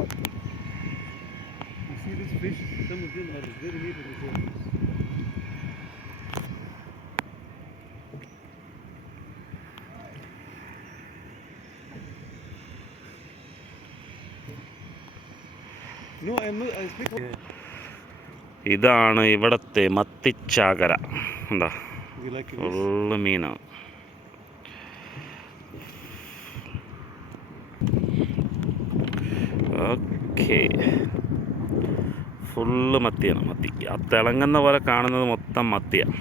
You see this fish? Some of them are very near to the. No, I'm not. I speak. ഇതാണ് ഇവിടത്തെ മത്തിച്ചാകര എന്താ full മീനാണ് okay. Full മത്തിയാണ് മത്തി. ആ തിളങ്ങുന്ന പോലെ കാണുന്നത് മൊത്തം മത്തിയാണ്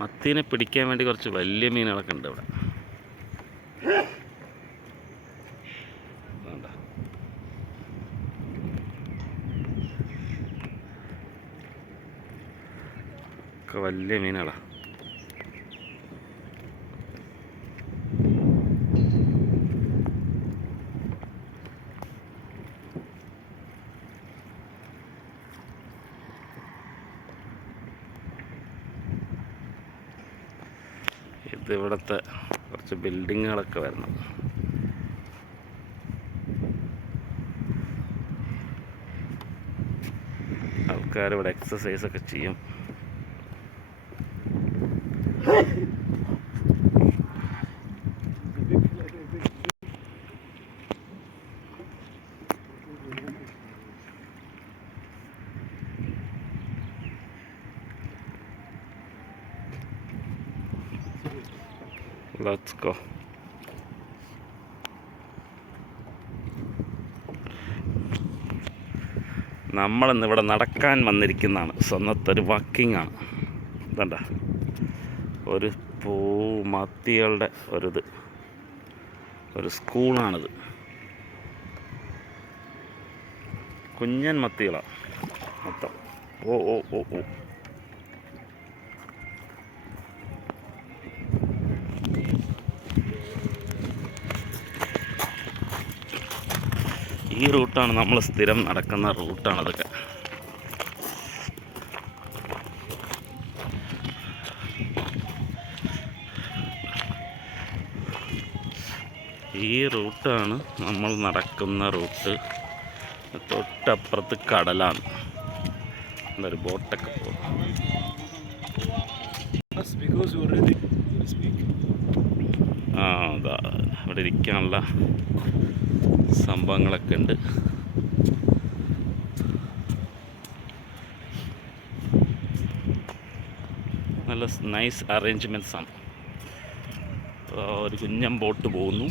മത്തിനെ പിടിക്കാൻ വേണ്ടി കുറച്ച് വലിയ മീനുകളൊക്കെ ഉണ്ട് ഇവിടെ. വലിയ മീനുകളാ. ഇത് ഇവിടുത്തെ കുറച്ച് ബിൽഡിങ്ങുകളൊക്കെ വരണം ആൾക്കാർ ഇവിടെ എക്സസൈസൊക്കെ ചെയ്യും. ലെറ്റ്സ് നമ്മൾ നമ്മളിന്ന് ഇവിടെ നടക്കാൻ വന്നിരിക്കുന്നതാണ്. സ്വന്തത്തൊരു വാക്കിംഗ് ആണ്. ഇതണ്ട. ഒരു പൂ മത്തികളുടെ ഒരിത്. ഒരു സ്കൂളാണിത്. കുഞ്ഞൻ മത്തികളാണ് മൊത്തം. ഓ ഓ ഓ ഓ. ഈ റൂട്ടാണ് നമ്മൾ സ്ഥിരം നടക്കുന്ന റൂട്ടാണ് അതൊക്കെ ഈ റൂട്ടാണ് നമ്മൾ നടക്കുന്ന റൂട്ട്. തൊട്ടപ്പുറത്ത് കടലാണ്. എന്തൊരു ബോട്ടൊക്കെ പോകും. ആ അതാ. അവിടെ ഇരിക്കാനുള്ള സംഭവങ്ങളൊക്കെ ഉണ്ട്. നല്ല നൈസ് അറേഞ്ച്മെന്റ്സാണ് ഒരു കുഞ്ഞൻ ബോട്ട് പോകുന്നു.